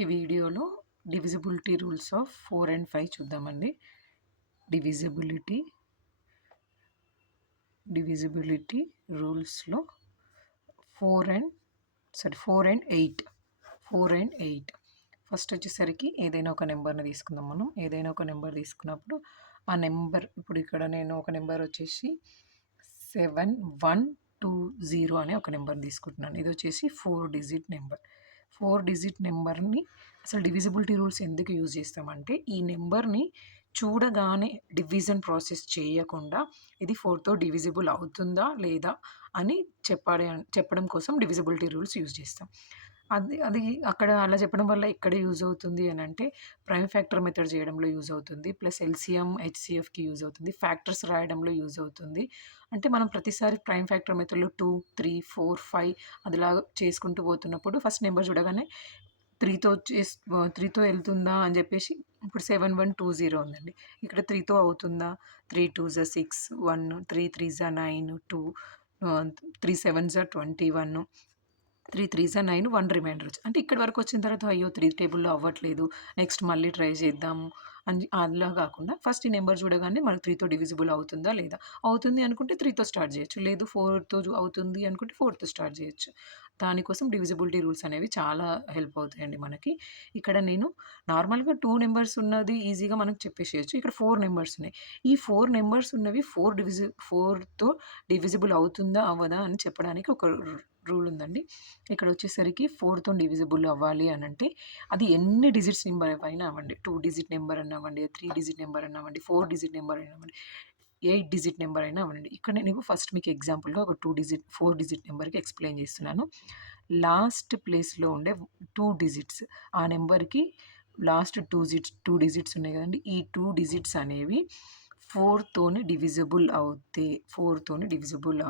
ఈ వీడియోలో divisibility rules of 4 and 5 చూద్దామండి. డివిజిబిలిటీ రూల్స్లో 4 అండ్ 8 ఫస్ట్ వచ్చేసరికి ఏదైనా ఒక నెంబర్ని తీసుకుందాం. మనం ఏదైనా ఒక నెంబర్ తీసుకున్నప్పుడు ఆ నెంబర్ ఇప్పుడు ఇక్కడ నేను ఒక నెంబర్ వచ్చేసి 7120 అనే ఒక నెంబర్ని తీసుకుంటున్నాను. ఇది వచ్చేసి 4 డిజిట్ నెంబర్. 4 డిజిట్ నెంబర్ని అసలు డివిజిబిలిటీ రూల్స్ ఎందుకు యూజ్ చేస్తామంటే ఈ నెంబర్ని చూడగానే డివిజన్ ప్రాసెస్ చేయకుండా ఇది 4తో డివిజిబుల్ అవుతుందా లేదా అని చెప్పడం కోసం డివిజిబిలిటీ రూల్స్ యూజ్ చేస్తాం. అది అది అక్కడ అలా చెప్పడం వల్ల ఎక్కడ యూజ్ అవుతుంది అని అంటే ప్రైమ్ ఫ్యాక్టర్ మెథడ్ చేయడంలో యూజ్ అవుతుంది, ప్లస్ ఎల్సిఎం హెచ్సిఎఫ్కి యూజ్ అవుతుంది, ఫ్యాక్టర్స్ రాయడంలో యూజ్ అవుతుంది. అంటే మనం ప్రతిసారి ప్రైమ్ ఫ్యాక్టర్ మెథడ్లో 2, 3, 4, 5 అదిలా చేసుకుంటూ పోతున్నప్పుడు ఫస్ట్ నెంబర్ చూడగానే 3తో వెళ్తుందా అని చెప్పేసి ఇప్పుడు 7120 ఉందండి. ఇక్కడ 3తో అవుతుందా, 3 2s 6, 1 3 3s 9, 2 3 7s 21, 3 3s 9, 1 reminder వచ్చి అంటే ఇక్కడి వరకు వచ్చిన తర్వాత అయ్యో 3 టేబుల్లో అవ్వట్లేదు, నెక్స్ట్ మళ్ళీ ట్రై చేద్దాము అని అలా కాకుండా ఫస్ట్ ఈ నెంబర్ చూడగానే మనకు 3తో డివిజిబుల్ అవుతుందా లేదా, అవుతుంది అనుకుంటే 3తో స్టార్ట్ చేయొచ్చు, లేదు 4తో అవుతుంది అనుకుంటే 4తో స్టార్ట్ చేయొచ్చు. దానికోసం డివిజిబిలిటీ రూల్స్ అనేవి చాలా హెల్ప్ అవుతాయండి మనకి. ఇక్కడ నేను నార్మల్గా 2 నెంబర్స్ ఉన్నది ఈజీగా మనకు చెప్పేసేయచ్చు. ఇక్కడ 4 నెంబర్స్ ఉన్నాయి. ఈ 4 నెంబర్స్ ఉన్నవి 4తో డివిజిబుల్ అవుతుందా అవ్వదా అని చెప్పడానికి ఒక రూల్ ఉందండి. ఇక్కడ వచ్చేసరికి 4తో డివిజిబుల్ అవ్వాలి అని అంటే అది ఎన్ని డిజిట్స్ నెంబర్ అయినా అవ్వండి, 2 డిజిట్ నెంబర్ అన్నా అవ్వండి, 3 డిజిట్ నెంబర్ అన్నా అవ్వండి, 4 డిజిట్ నెంబర్ అయినా అవ్వండి, 8 డిజిట్ నెంబర్ అయినా అవ్వండి. ఇక్కడ నేను ఫస్ట్ మీకు ఎగ్జాంపుల్గా ఒక 4 డిజిట్ నెంబర్కి ఎక్స్ప్లెయిన్ చేస్తున్నాను. లాస్ట్ ప్లేస్లో ఉండే 2 డిజిట్స్, ఆ నెంబర్కి లాస్ట్ 2 డిజిట్స్ ఉన్నాయి కదండి, ఈ 2 డిజిట్స్ అనేవి 4తోని డివిజిబుల్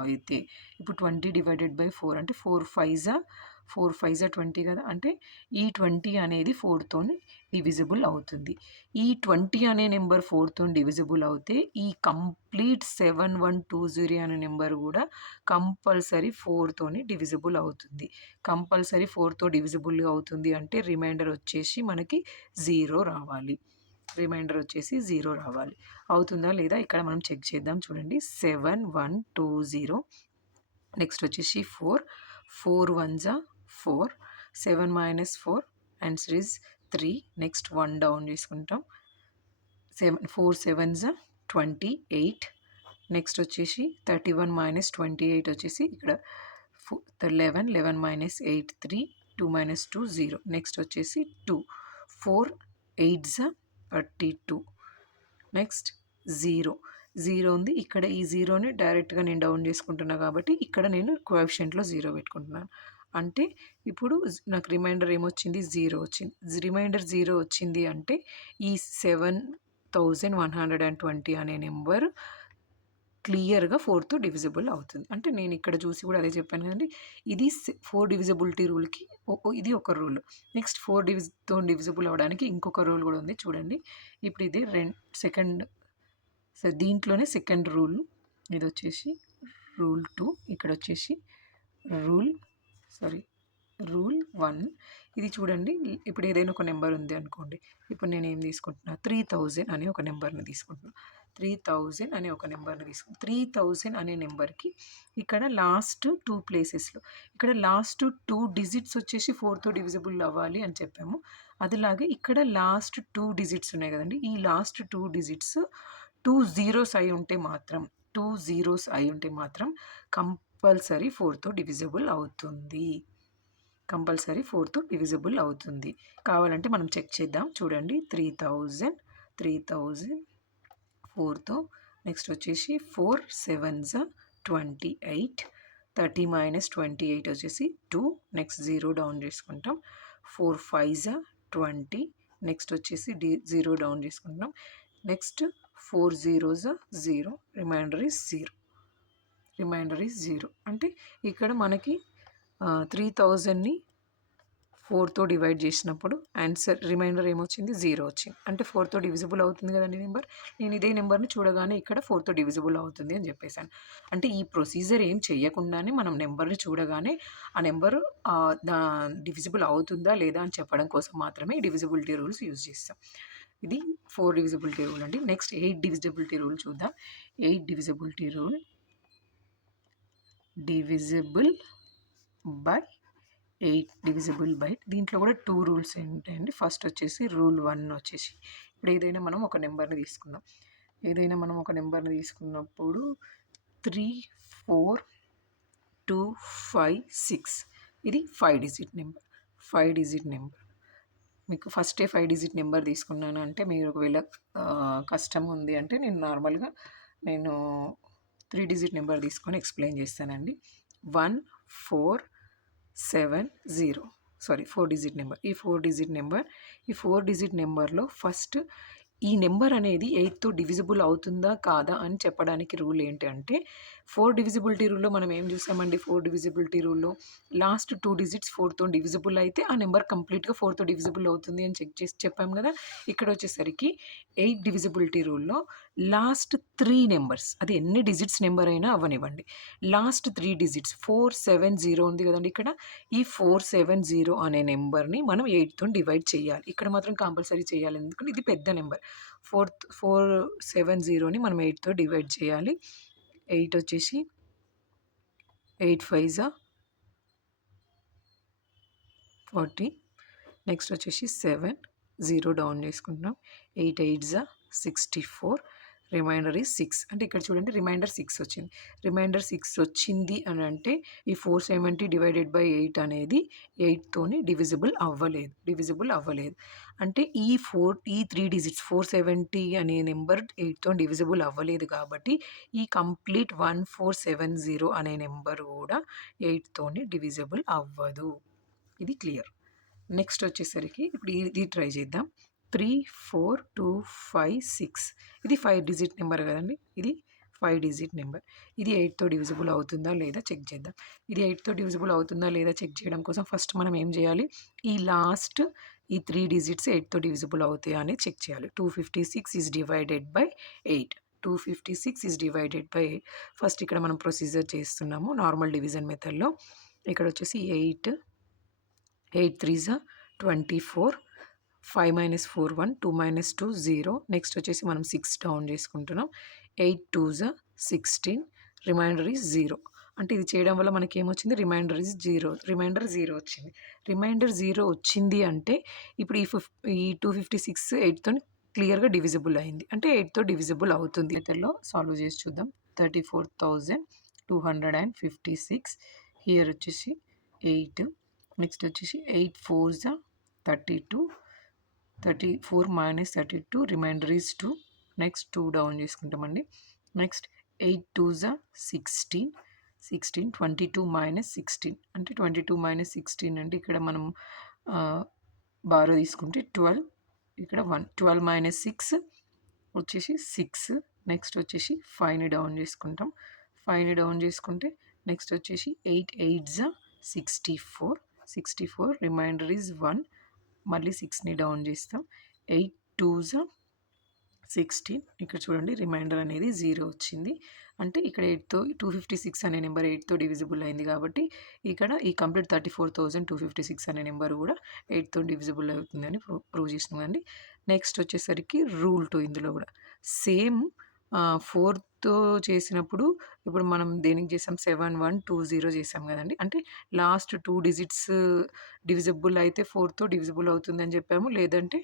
అయితే ఇప్పుడు 20 డివైడెడ్ బై 4 అంటే 4 5 20 కదా, అంటే ఈ 20 అనేది 4తోని డివిజిబుల్ అవుతుంది. ఈ 20 అనే నెంబర్ 4తో డివిజిబుల్ అవుతే ఈ కంప్లీట్ 7120 అనే నెంబర్ కూడా కంపల్సరీ 4తోని డివిజిబుల్ అవుతుంది. కంపల్సరీ 4తో డివిజిబుల్ అవుతుంది అంటే రిమైండర్ వచ్చేసి మనకి 0 రావాలి. అవుతుందా లేదా ఇక్కడ మనం చెక్ చేద్దాం. చూడండి 7120. నెక్స్ట్ వచ్చేసి 4 1s 4, 7 - 4 answer is 3. Next 1 down చేసుకుంటాం. 4 7s 28. నెక్స్ట్ వచ్చేసి 31 - 28 వచ్చేసి ఇక్కడ 11 - 8 3, 2 - 2 0. నెక్స్ట్ వచ్చేసి 2, 4 8s 32. నెక్స్ట్ 0 ఉంది. ఇక్కడ ఈ 0ని డైరెక్ట్గా నేను డౌన్ చేసుకుంటున్నా కాబట్టి ఇక్కడ నేను కోఎఫిషియంట్లో 0 పెట్టుకుంటున్నాను. అంటే ఇప్పుడు నాకు రిమైండర్ ఏమొచ్చింది, 0 వచ్చింది. రిమైండర్ 0 వచ్చింది అంటే ఈ 7120 అనే నెంబర్ క్లియర్గా 4తో డివిజిబుల్ అవుతుంది. అంటే నేను ఇక్కడ చూసి కూడా అదే చెప్పాను కదండి, ఇది 4 డివిజిబిలిటీ రూల్కి ఇది ఒక రూల్. నెక్స్ట్ 4తో డివిజిబుల్ అవ్వడానికి ఇంకొక రూల్ కూడా ఉంది చూడండి. ఇప్పుడు ఇది దీంట్లోనే సెకండ్ రూల్. ఇది వచ్చేసి రూల్ 2. ఇక్కడ వచ్చేసి రూల్ 1. ఇది చూడండి, ఇప్పుడు ఏదైనా ఒక నెంబర్ ఉంది అనుకోండి. ఇప్పుడు నేను ఏం తీసుకుంటున్నా, 3000 అనే ఒక నెంబర్ని తీసుకుంటున్నా. 3000 అనే ఒక నెంబర్ని తీసుకుంటున్నా. 3000 అనే నెంబర్కి ఇక్కడ లాస్ట్ 2 ప్లేసెస్లో ఇక్కడ లాస్ట్ 2 డిజిట్స్ వచ్చేసి 4తో డివిజిబుల్ అవ్వాలి అని చెప్పాము. అదిలాగే ఇక్కడ లాస్ట్ 2 డిజిట్స్ ఉన్నాయి కదండి, ఈ లాస్ట్ 2 డిజిట్స్ 2 zeros అయి ఉంటే మాత్రం కంపల్సరీ 4తో డివిజిబుల్ అవుతుంది. కావాలంటే మనం చెక్ చేద్దాం. చూడండి 3000 4తో. నెక్స్ట్ వచ్చేసి 4 7s 28, 30 - 28 వచ్చేసి 2. నెక్స్ట్ 0 డౌన్ చేసుకుంటాం. 4 5s 20. నెక్స్ట్ వచ్చేసి 0 డౌన్ చేసుకుంటాం. Next 4 zeros 0. Remainder is 0. అంటే ఇక్కడ మనకి 3000ని 4తో డివైడ్ చేసినప్పుడు ఆన్సర్ రిమైండర్ ఏమొచ్చింది 0 వచ్చింది. అంటే 4తో డివిజిబుల్ అవుతుంది కదండి నెంబర్. నేను ఇదే నెంబర్ని చూడగానే ఇక్కడ 4తో డివిజిబుల్ అవుతుంది అని చెప్పేసాను. అంటే ఈ ప్రొసీజర్ ఏం చేయకుండానే మనం నెంబర్ని చూడగానే ఆ నెంబరు డివిజిబుల్ అవుతుందా లేదా అని చెప్పడం కోసం మాత్రమే ఈ డివిజిబిలిటీ రూల్స్ యూజ్ చేస్తాం. ఇది 4 డివిజిబిలిటీ రూల్ అండి. నెక్స్ట్ 8 డివిజిబిలిటీ రూల్ చూద్దాం. 8 divisibility rule, divisible by 8 divisible by, దీంట్లో కూడా 2 రూల్స్ ఉంటాయండి. ఫస్ట్ వచ్చేసి రూల్ 1 వచ్చేసి, ఇప్పుడు ఏదైనా మనం ఒక నెంబర్ని తీసుకున్నప్పుడు 3, 4, 2, 5, 6 ఇది 5 డిజిట్ నెంబర్. మీకు ఫస్టే 5 డిజిట్ నెంబర్ తీసుకున్నాను అంటే, మీరు ఒకవేళ కష్టం ఉంది అంటే నేను నార్మల్గా 3 డిజిట్ నెంబర్ తీసుకొని ఎక్స్ప్లెయిన్ చేస్తానండి. 1, 4, 7, 0 4 డిజిట్ నెంబర్. ఈ 4 డిజిట్ నెంబర్లో ఫస్ట్ ఈ నెంబర్ అనేది 8తో డివిజిబుల్ అవుతుందా కాదా అని చెప్పడానికి రూల్ ఏంటి అంటే, 4 డివిజిబిలిటీ రూల్లో మనం ఏం చూసామండి, 4 డివిజిబిలిటీ రూల్లో లాస్ట్ 2 డిజిట్స్ 4తో డివిజిబుల్ అయితే ఆ నెంబర్ కంప్లీట్గా 4తో డివిజిబుల్ అవుతుంది అని చెక్ చేసి చెప్పాం కదా. ఇక్కడ వచ్చేసరికి 8 డివిజిబిలిటీ రూల్లో లాస్ట్ 3 నెంబర్స్, అది ఎన్ని డిజిట్స్ నెంబర్ అయినా అవ్వనివ్వండి, లాస్ట్ 3 డిజిట్స్ 470 ఉంది కదండి. ఇక్కడ ఈ 470 అనే నెంబర్ని మనం 8తో డివైడ్ చేయాలి. ఇక్కడ మాత్రం కంపల్సరీ చేయాలి, ఎందుకంటే ఇది పెద్ద నెంబర్. 470ని మనం 8తో డివైడ్ చేయాలి. 8 వచ్చేసి 8 5 40, నెక్స్ట్ వచ్చేసి 7 0 డౌన్ చేసుకుంటున్నాం. 8 8 64, రిమైండర్ ఈజ్ 6. అంటే ఇక్కడ చూడండి రిమైండర్ 6 వచ్చింది. రిమైండర్ 6 వచ్చింది అని అంటే ఈ 470 డివైడెడ్ బై 8 అనేది 8తోని డివిజిబుల్ అవ్వలేదు. అంటే ఈ 3 డిజిట్స్ 470 అనే నెంబర్ 8తో డివిజిబుల్ అవ్వలేదు కాబట్టి ఈ కంప్లీట్ 1470 అనే నెంబర్ కూడా 8తోని డివిజిబుల్ అవ్వదు. ఇది క్లియర్. నెక్స్ట్ వచ్చేసరికి ఇప్పుడు ఇది ట్రై చేద్దాం. 3 4 2 5 6 ఇది 5 డిజిట్ నెంబర్ కదండి. ఇది 5 డిజిట్ నెంబర్. ఇది 8తో డివిజిబుల్ అవుతుందా లేదా చెక్ చేద్దాం. ఇది 8తో డివిజిబుల్ అవుతుందా లేదా చెక్ చేయడం కోసం ఫస్ట్ మనం ఏం చేయాలి, ఈ లాస్ట్ ఈ 3 డిజిట్స్ 8తో డివిజిబుల్ అవుతాయా అని చెక్ చేయాలి. 256 is divided by 8. 256 is divided by 8. First ఇక్కడ మనం ప్రొసీజర్ చేస్తున్నాము నార్మల్ డివిజన్ మెథడ్లో. ఇక్కడ వచ్చేసి 8 3 24, 5 - 4 1, 2 - 2 0. నెక్స్ట్ వచ్చేసి మనం 6 డౌన్ చేసుకుంటున్నాం. 8 2 16, రిమైండర్ ఈజ్ 0. అంటే ఇది చేయడం వల్ల మనకి ఏమొచ్చింది, రిమైండర్ 0 వచ్చింది. రిమైండర్ 0 వచ్చింది అంటే ఇప్పుడు ఈ 256 8తో క్లియర్గా డివిజిబుల్ అయింది, అంటే 8తో డివిజిబుల్ అవుతుంది. మెథడ్లో సాల్వ్ చేసి చూద్దాం. 34,256, హియర్ వచ్చేసి 8, నెక్స్ట్ వచ్చేసి 8 4 32, 34 - 32, రిమైండర్ ఈజ్ 2. నెక్స్ట్ 2 డౌన్ చేసుకుంటామండి. నెక్స్ట్ 8 2 16, 22 - 16 అంటే 22 - 16 అంటే ఇక్కడ మనం బారో తీసుకుంటే 12, ఇక్కడ 1, 12 - 6 వచ్చేసి 6. నెక్స్ట్ వచ్చేసి 5ని డౌన్ చేసుకుంటాం. 5ని డౌన్ చేసుకుంటే నెక్స్ట్ వచ్చేసి 8 8 64, రిమైండర్ ఈజ్ 1. మళ్ళీ 6ని డౌన్ చేస్తాం. 8 2 16, ఇక్కడ చూడండి రిమైండర్ అనేది 0 వచ్చింది. అంటే ఇక్కడ 8తో 256 అనే నెంబర్ 8తో డివిజిబుల్ అయింది కాబట్టి ఇక్కడ ఈ కంప్లీట్ 34,256 అనే నెంబర్ కూడా 8తో డివిజిబుల్ అవుతుందని ప్రూవ్ చేసినామండి. నెక్స్ట్ వచ్చేసరికి రూల్ 2. ఇందులో కూడా సేమ్ 4తో చేసినప్పుడు ఇప్పుడు మనం దేనికి చేసాం, 7120 చేసాం కదండి. అంటే లాస్ట్ 2 డిజిట్స్ డివిజిబుల్ అయితే 4తో డివిజిబుల్ అవుతుందని చెప్పాము, లేదంటే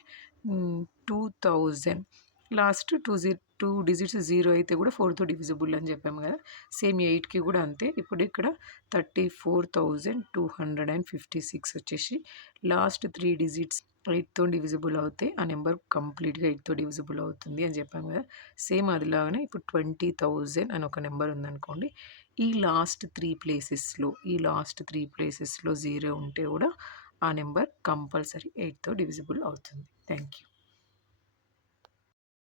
2000 లాస్ట్ 2 డిజిట్స్ 0 అయితే కూడా 4తో డివిజిబుల్ అని చెప్పాము కదా. సేమ్ 8కి కూడా అంతే. ఇప్పుడు ఇక్కడ 34,256 వచ్చేసి లాస్ట్ 3 డిజిట్స్ 8తో డివిజిబుల్ అవుతే ఆ నెంబర్ కంప్లీట్గా 8తో డివిజిబుల్ అవుతుంది అని చెప్పాము కదా. సేమ్ అదిలాగానే ఇప్పుడు 20,000 అని ఒక నెంబర్ ఉందనుకోండి. ఈ లాస్ట్ 3 ప్లేసెస్లో 0 ఉంటే కూడా ఆ నెంబర్ కంపల్సరీ 8తో డివిజిబుల్ అవుతుంది. Thank you.